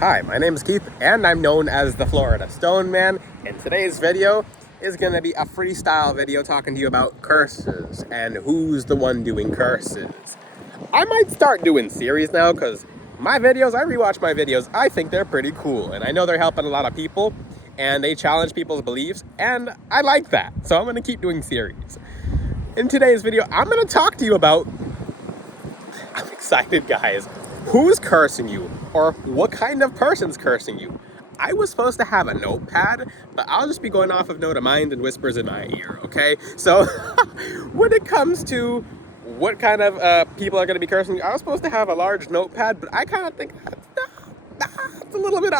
Hi, my name is Keith, and I'm known as the Florida Stone Man, and today's video is going to be a freestyle video talking to you about curses and who's the one doing curses. I might start doing series now because my videos, I rewatch my videos, I think they're pretty cool, and I know they're helping a lot of people, and they challenge people's beliefs, and I like that, so I'm going to keep doing series. In today's video, I'm going to talk to you about, I'm excited guys, who's cursing you, or what kind of person's cursing you. I was supposed to have a notepad, but I'll just be going off of note of mind and whispers in my ear, okay? So when it comes to what kind of people are going to be cursing you, I was supposed to have a large notepad, but I kind of think that's a little bit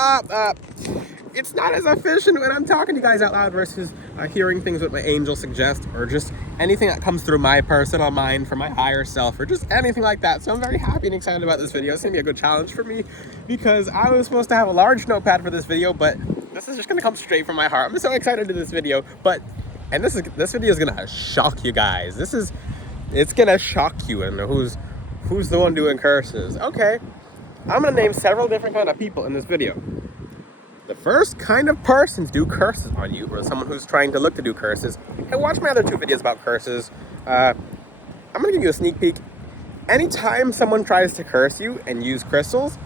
it's not as efficient when I'm talking to you guys out loud versus hearing things that my angel suggest, or just anything that comes through my personal mind from my higher self, or just anything like that. So I'm very happy and excited about this video. It's gonna be a good challenge for me because I was supposed to have a large notepad for this video, but this is just gonna come straight from my heart. I'm so excited to this video, and this video is gonna shock you guys. It's gonna shock you, and who's the one doing curses. Okay, I'm gonna name several different kind of people in this video. The first kind of person to do curses on you, or someone who's trying to look to do curses, and watch my other two videos about curses. I'm gonna give you a sneak peek. Anytime someone tries to curse you and use crystals,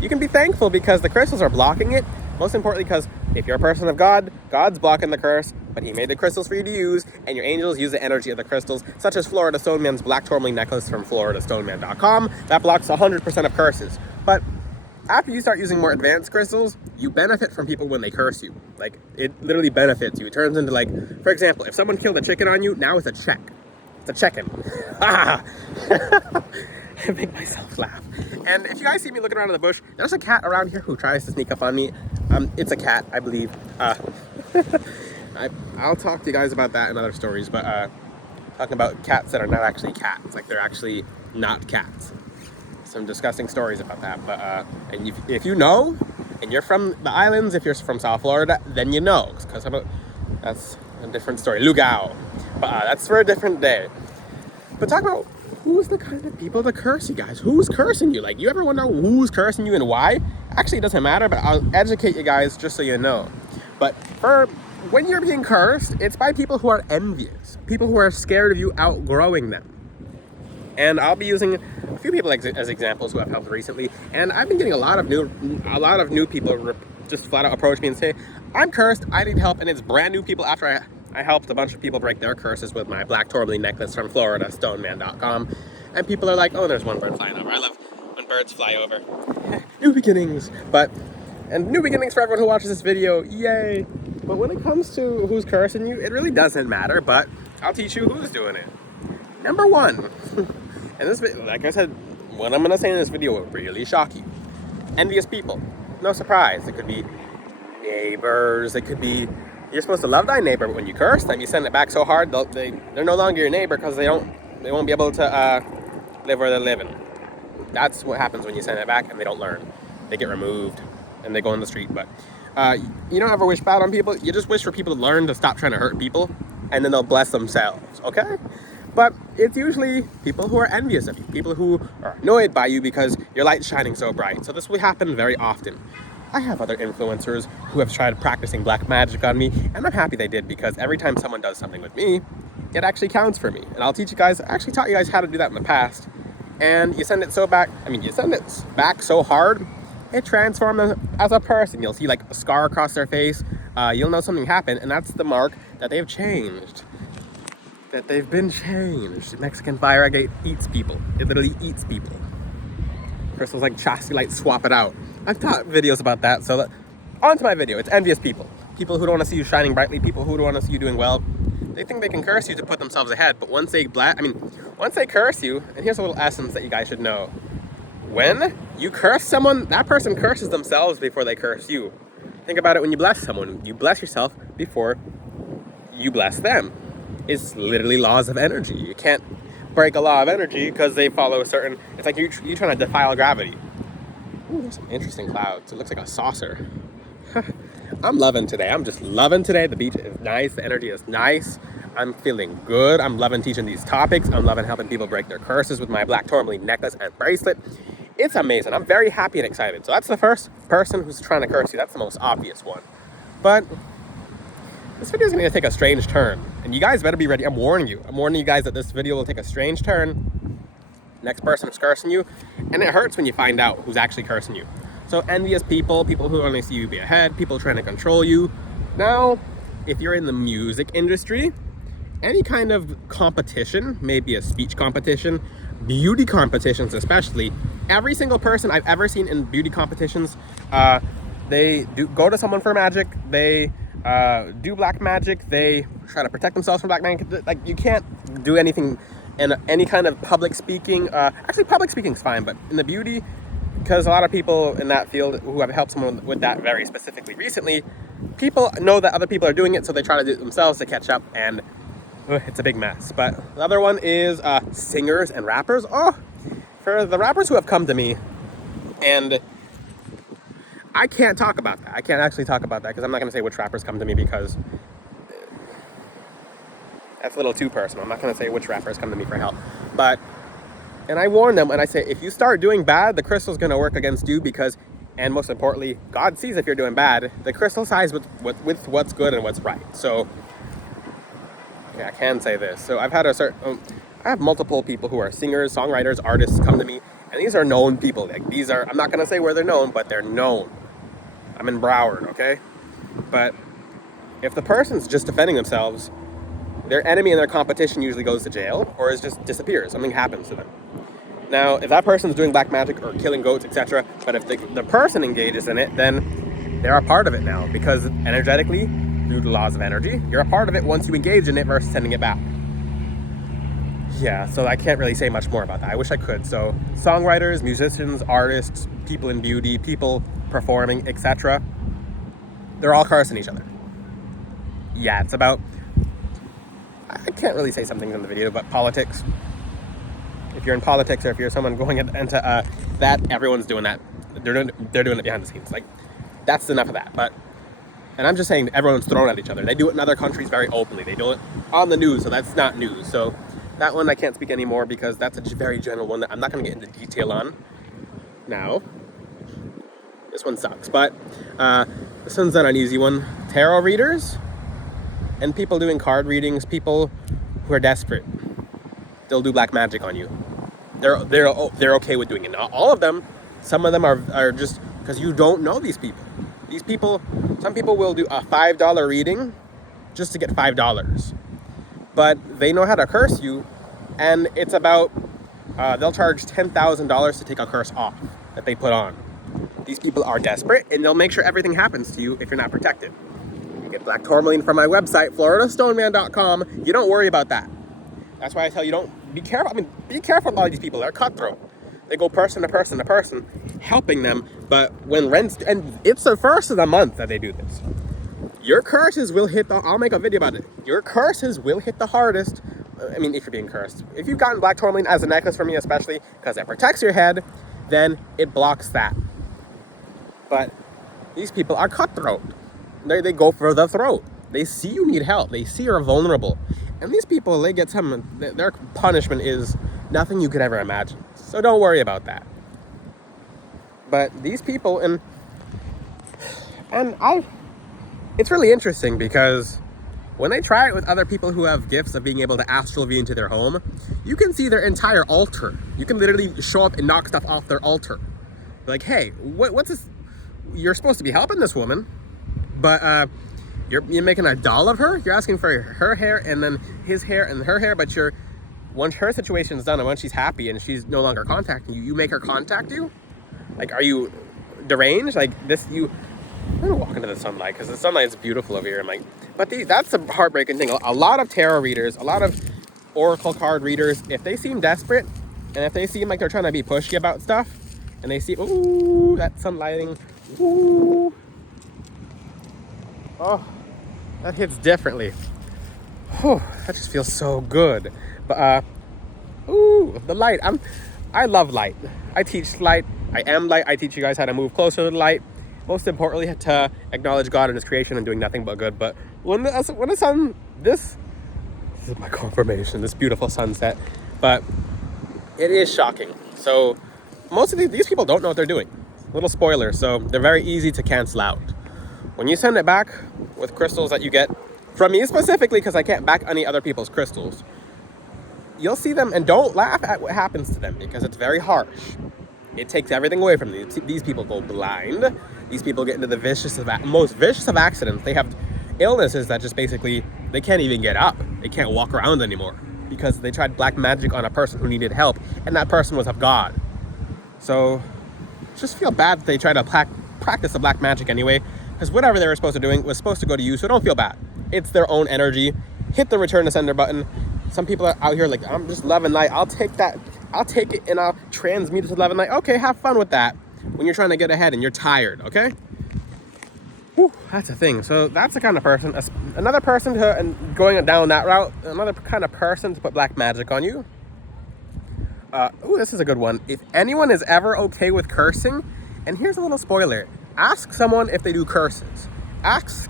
you can be thankful because the crystals are blocking it. Most importantly, because if you're a person of God, God's blocking the curse, but he made the crystals for you to use, and your angels use the energy of the crystals, such as Florida Stone Man's Black Tourmaline necklace from floridastoneman.com. That blocks 100% of curses. But after you start using more advanced crystals, you benefit from people when they curse you. Like, it literally benefits you. It turns into, like, for example, if someone killed a chicken on you, now it's a check. It's a check-in. I make myself laugh. And if you guys see me looking around in the bush, there's a cat around here who tries to sneak up on me. It's a cat, I believe. I'll talk to you guys about that in other stories, but talking about cats that are not actually cats. Like, they're actually not cats. Some disgusting stories about that, but and if you know, and you're from the islands, if you're from South Florida, then you know, because that's a different story. Lugao, but that's for a different day. But talk about who's the kind of people to curse you guys. Who's cursing you? Like, you ever wonder who's cursing you and why? Actually, it doesn't matter, but I'll educate you guys just so you know. But for when you're being cursed, it's by people who are envious, people who are scared of you outgrowing them. And I'll be using a few people as examples who I've helped recently, and I've been getting a lot of new people just flat out approach me and say, I'm cursed, I need help, and it's brand new people after I helped a bunch of people break their curses with my Black Tourmaline necklace from floridastoneman.com, and people are like, oh, there's one bird flying over. I love when birds fly over. New beginnings, and new beginnings for everyone who watches this video, yay! But when it comes to who's cursing you, it really doesn't matter, but I'll teach you who's doing it. Number one, and this, like I said, what I'm going to say in this video will really shock you. Envious people. No surprise. It could be neighbors. It could be, you're supposed to love thy neighbor, but when you curse them, you send it back so hard, they're no longer your neighbor because they won't be able to live where they're living. That's what happens when you send it back and they don't learn. They get removed and they go on the street. But you don't ever wish bad on people. You just wish for people to learn to stop trying to hurt people, and then they'll bless themselves, okay? But it's usually people who are envious of you, people who are annoyed by you because your light's shining so bright. So this will happen very often. I have other influencers who have tried practicing black magic on me, and I'm happy they did because every time someone does something with me, it actually counts for me. And I'll teach you guys, I actually taught you guys how to do that in the past. And you send it back so hard, it transforms them as a person. You'll see like a scar across their face. You'll know something happened, and that's the mark that they've changed. That they've been changed. Mexican fire agate eats people. It literally eats people. Crystals like chastity light swap it out. I've taught videos about that, so on to my video. It's envious people. People who don't want to see you shining brightly, people who don't want to see you doing well. They think they can curse you to put themselves ahead, but once they curse you, and here's a little essence that you guys should know. When you curse someone, that person curses themselves before they curse you. Think about it when you bless someone. You bless yourself before you bless them. It's literally laws of energy. You can't break a law of energy because they follow a certain, it's like you trying to defile gravity. Ooh, there's some interesting clouds. It looks like a saucer. I'm loving today. I'm just loving today. The beach is nice. The energy is nice. I'm feeling good. I'm loving teaching these topics. I'm loving helping people break their curses with my Black Tourmaline necklace and bracelet. It's amazing. I'm very happy and excited. So that's the first person who's trying to curse you. That's the most obvious one. But this video is going to take a strange turn. And you guys better be ready. I'm warning you. I'm warning you guys that this video will take a strange turn. Next person is cursing you. And it hurts when you find out who's actually cursing you. So envious people, people who only see you be ahead, people trying to control you. Now, if you're in the music industry, any kind of competition, maybe a speech competition, beauty competitions especially, every single person I've ever seen in beauty competitions, they do go to someone for magic, they do black magic, they try to protect themselves from black magic. Like, you can't do anything in any kind of public speaking. Actually, public speaking is fine, but in the beauty, because a lot of people in that field who have helped someone with that very specifically recently, people know that other people are doing it, so they try to do it themselves to catch up, and it's a big mess. But the other one is singers and rappers. Oh, for the rappers who have come to me, and I can't talk about that. I can't actually talk about that because I'm not going to say which rappers come to me, because that's a little too personal. I'm not going to say which rappers come to me for help. But, and I warn them, and I say, if you start doing bad, the crystal's going to work against you, because, and most importantly, God sees if you're doing bad. The crystal sides with what's good and what's right. So, okay, I can say this. So I have multiple people who are singers, songwriters, artists come to me, and these are known people. Like, these are, I'm not going to say where they're known, but they're known. I'm in Broward, okay? But if the person's just defending themselves, their enemy in their competition usually goes to jail or just disappears. Something happens to them. Now, if that person's doing black magic or killing goats, etc., but if the person engages in it, then they're a part of it now, because energetically, through the laws of energy, you're a part of it once you engage in it versus sending it back. Yeah, so I can't really say much more about that. I wish I could. So songwriters, musicians, artists, people in beauty, people performing, etc., they're all cursing each other. Yeah, it's about, I can't really say something in the video, but politics. If you're in politics, or if you're someone going into that, everyone's doing that. They're doing it behind the scenes. Like, that's enough of that. But, and I'm just saying, everyone's thrown at each other. They do it in other countries very openly. They do it on the news, so that's not news. So that one I can't speak anymore, because that's a very general one that I'm not going to get into detail on now. This one sucks, but this one's not an easy one. Tarot readers and people doing card readings, people who are desperate, they'll do black magic on you. They're okay with doing it. Not all of them. Some of them are just because you don't know these people. These people, some people will do a $5 reading just to get $5. But they know how to curse you, and it's about, they'll charge $10,000 to take a curse off that they put on. These people are desperate, and they'll make sure everything happens to you if you're not protected. You get black tourmaline from my website, floridastoneman.com. You don't worry about that. That's why I tell you, don't be careful. I mean, be careful about these people. They're cutthroat. They go person to person to person, helping them. But when rent's, and it's the first of the month that they do this. Your curses will hit I'll make a video about it. Your curses will hit the hardest. I mean, if you're being cursed. If you've gotten black tourmaline as a necklace from me, especially, because it protects your head, then it blocks that. But these people are cutthroat. They go for the throat. They see you need help. They see you're vulnerable. And these people, they get their punishment is nothing you could ever imagine. So don't worry about that. But these people, it's really interesting, because when they try it with other people who have gifts of being able to astral view into their home, you can see their entire altar. You can literally show up and knock stuff off their altar. Like, hey, what's this? You're supposed to be helping this woman, but you're making a doll of her. You're asking for her hair and then his hair and her hair, but once her situation's done and once she's happy and she's no longer contacting you, you make her contact you? Like, are you deranged? Like this, I'm gonna walk into the sunlight because the sunlight is beautiful over here. I'm like, but that's a heartbreaking thing. A lot of tarot readers, a lot of oracle card readers, if they seem desperate and if they seem like they're trying to be pushy about stuff, and they see, ooh, that sunlighting, ooh, oh, that hits differently. Whew, that just feels so good. But ooh, the light. I love light. I teach light. I am light. I teach you guys how to move closer to the light. Most importantly, to acknowledge God and His creation and doing nothing but good. But when the sun, this is my confirmation. This beautiful sunset, but it is shocking. So most of these people don't know what they're doing. Little spoiler, so they're very easy to cancel out. When you send it back with crystals that you get from me specifically, because I can't back any other people's crystals, you'll see them, and don't laugh at what happens to them because it's very harsh. It takes everything away from them. These people go blind. These people get into the most vicious of accidents. They have illnesses that just basically, they can't even get up. They can't walk around anymore because they tried black magic on a person who needed help, and that person was of God. So just feel bad that they try to practice the black magic anyway, because whatever they were supposed to doing was supposed to go to you, so don't feel bad. It's their own energy. Hit the return to sender button. Some people are out here like, I'm just love and light. I'll take it and I'll transmute it to love and light. Okay, have fun with that when you're trying to get ahead and you're tired, okay? Whew, that's a thing. So that's the kind of person. Another person and going down that route, another kind of person to put black magic on you. This is a good one. If anyone is ever okay with cursing, and here's a little spoiler, ask someone if they do curses. Ask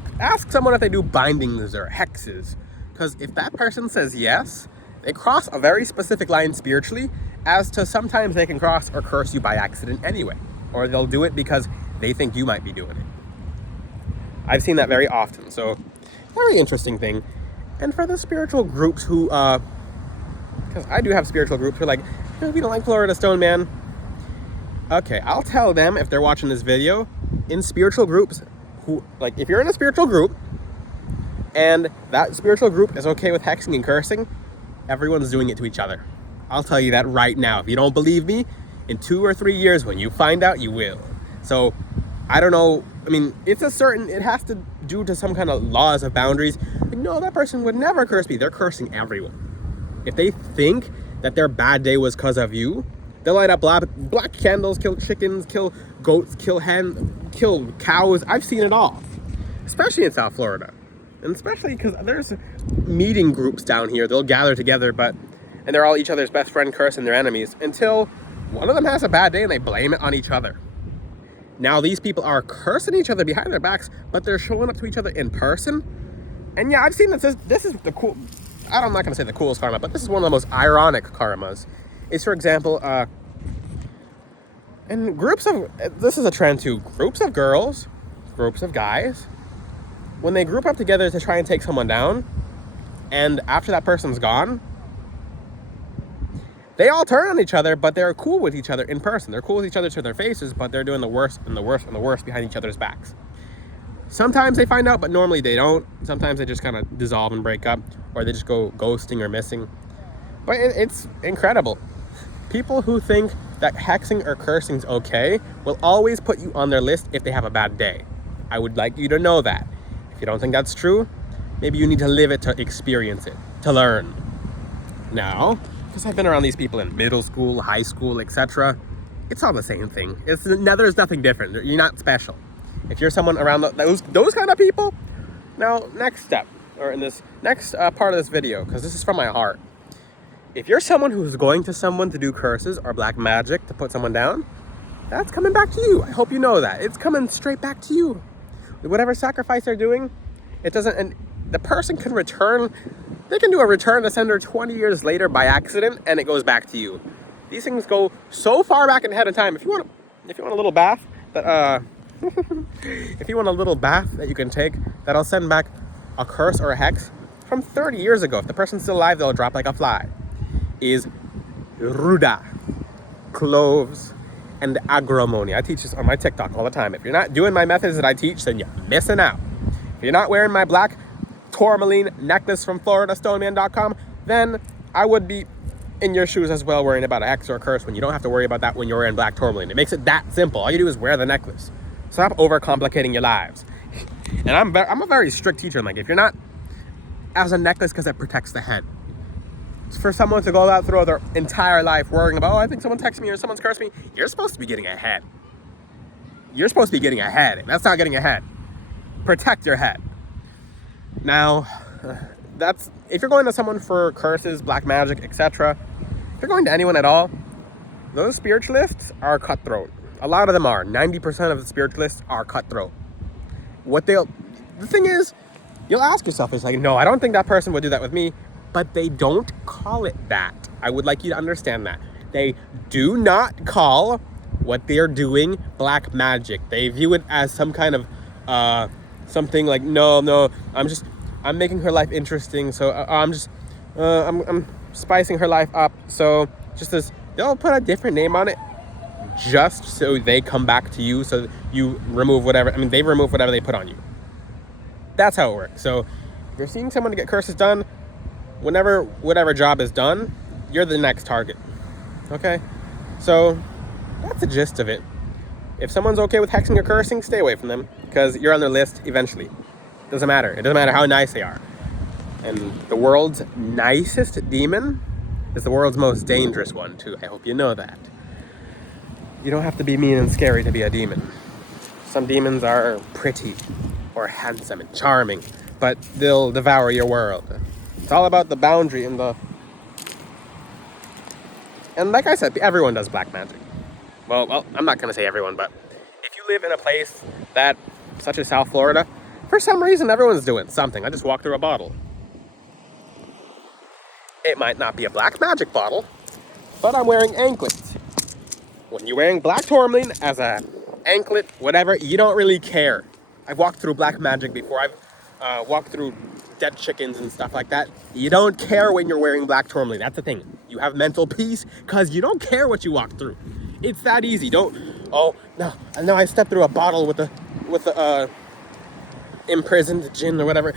someone if they do bindings or hexes. Because if that person says yes, they cross a very specific line spiritually, as to sometimes they can cross or curse you by accident anyway. Or they'll do it because they think you might be doing it. I've seen that very often. So, very interesting thing. And for the spiritual groups who, because I do have spiritual groups who are like, we don't like Florida Stone Man. Okay, I'll tell them if they're watching this video, in spiritual groups, who, like, if you're in a spiritual group, and that spiritual group is okay with hexing and cursing, everyone's doing it to each other. I'll tell you that right now. If you don't believe me, in 2 or 3 years, when you find out, you will. So, I don't know. I mean, it has to do to some kind of laws of boundaries. Like, no, that person would never curse me. They're cursing everyone. If they think that their bad day was because of you, they'll light up black candles, kill chickens, kill goats, kill hens, kill cows. I've seen it all, especially in South Florida. And especially because there's meeting groups down here. They'll gather together, and they're all each other's best friend cursing their enemies until one of them has a bad day and they blame it on each other. Now these people are cursing each other behind their backs, but they're showing up to each other in person. And yeah, I've seen this. This is the cool. I'm not going to say the coolest karma, but this is one of the most ironic karmas. Is, for example, in groups of, this is a trend too, groups of girls, groups of guys, when they group up together to try and take someone down, and after that person's gone, they all turn on each other, but they're cool with each other in person. They're cool with each other to their faces, but they're doing the worst and the worst and the worst behind each other's backs. Sometimes they find out, but normally they don't. Sometimes they just kind of dissolve and break up, or they just go ghosting or missing. But it's incredible. People who think that hexing or cursing is okay will always put you on their list if they have a bad day. I would like you to know that. If you don't think that's true, maybe you need to live it to experience it, to learn. Now, because I've been around these people in middle school, high school, etc., it's all the same thing. There's nothing different. You're not special. If you're someone around those kind of people, now next step, or in this next part of this video, because this is from my heart. If you're someone who's going to someone to do curses or black magic to put someone down, that's coming back to you. I hope you know that. It's coming straight back to you. Whatever sacrifice they're doing, it doesn't, and the person can return, they can do a return to sender 20 years later by accident, and it goes back to you. These things go so far back ahead of time. If you want a little bath that if you want a little bath that you can take that'll send back a curse or a hex from 30 years ago, if the person's still alive, they'll drop like a fly, is ruda, cloves, and agrimony. I teach this on my TikTok all the time. If you're not doing my methods that I teach, then you're missing out. If you're not wearing my black tourmaline necklace from FloridaStoneman.com, then I would be in your shoes as well, worrying about a hex or a curse when you don't have to worry about that when you're wearing black tourmaline. It makes it that simple. All you do is wear the necklace. Stop overcomplicating your lives. And I'm a very strict teacher. I'm like, if you're not as a necklace, because it protects the head. It's for someone to go out through their entire life worrying about, oh, I think someone texted me or someone's cursed me. You're supposed to be getting ahead. You're supposed to be getting ahead. That's not getting ahead. Protect your head. Now, that's, if you're going to someone for curses, black magic, etc., if you're going to anyone at all, those spiritualists are cutthroat. A lot of them are. 90% of the spiritualists are cutthroat. The thing is, you'll ask yourself, it's like, no, I don't think that person would do that with me, but they don't call it that. I would like you to understand that. They do not call what they're doing black magic. They view it as some kind of something like, no, I'm making her life interesting, so I'm spicing her life up. So just as they'll put a different name on it just so they come back to you, so you remove whatever, they remove whatever they put on you. That's how it works. So if you're seeing someone to get curses done, whenever whatever job is done, you're the next target. Okay? So that's the gist of it. If someone's okay with hexing or cursing, stay away from them, because you're on their list eventually. Doesn't matter. It doesn't matter how nice they are. And the world's nicest demon is the world's most dangerous one too. I hope you know that. You don't have to be mean and scary to be a demon. Some demons are pretty or handsome and charming, but they'll devour your world. It's all about the boundary and like I said, everyone does black magic. Well, I'm not gonna say everyone, but if you live in a place that, such as South Florida, for some reason everyone's doing something. I just walked through a bottle. It might not be a black magic bottle, but I'm wearing anklets. When you're wearing black tourmaline as a anklet, whatever, you don't really care. I've walked through black magic before. I've walked through dead chickens and stuff like that. You don't care when you're wearing black tourmaline. That's the thing. You have mental peace because you don't care what you walk through. It's that easy. No, I stepped through a bottle with the imprisoned gin or whatever.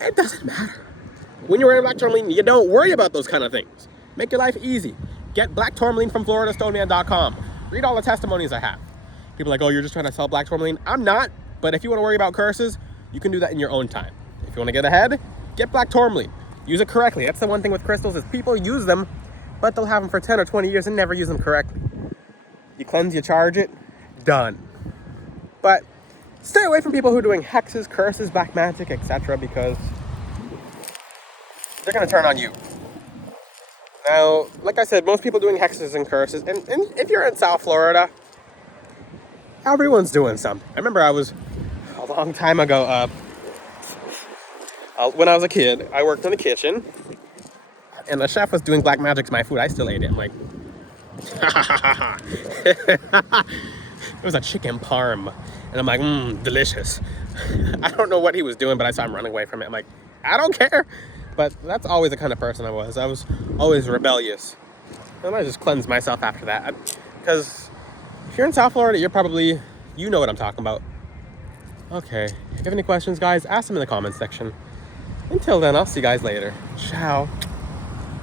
It doesn't matter. When you're wearing black tourmaline, you don't worry about those kind of things. Make your life easy. Get black tourmaline from FloridaStoneman.com. Read all the testimonies I have. People are like, oh, you're just trying to sell black tourmaline. I'm not, but if you want to worry about curses, you can do that in your own time. If you want to get ahead, get black tourmaline. Use it correctly. That's the one thing with crystals is people use them, but they'll have them for 10 or 20 years and never use them correctly. You cleanse, you charge it, done. But stay away from people who are doing hexes, curses, black magic, etc. because they're going to turn on you. Now, like I said, most people doing hexes and curses, and if you're in South Florida, everyone's doing something. I remember I was, a long time ago, when I was a kid, I worked in the kitchen, and the chef was doing black magic to my food. I still ate it. I'm like, it was a chicken parm, and I'm like, delicious. I don't know what he was doing, but I saw him running away from it. I'm like, I don't care. But that's always the kind of person I was. I was always rebellious. And I just cleansed myself after that. Because if you're in South Florida, you know what I'm talking about. Okay. If you have any questions, guys, ask them in the comments section. Until then, I'll see you guys later. Ciao.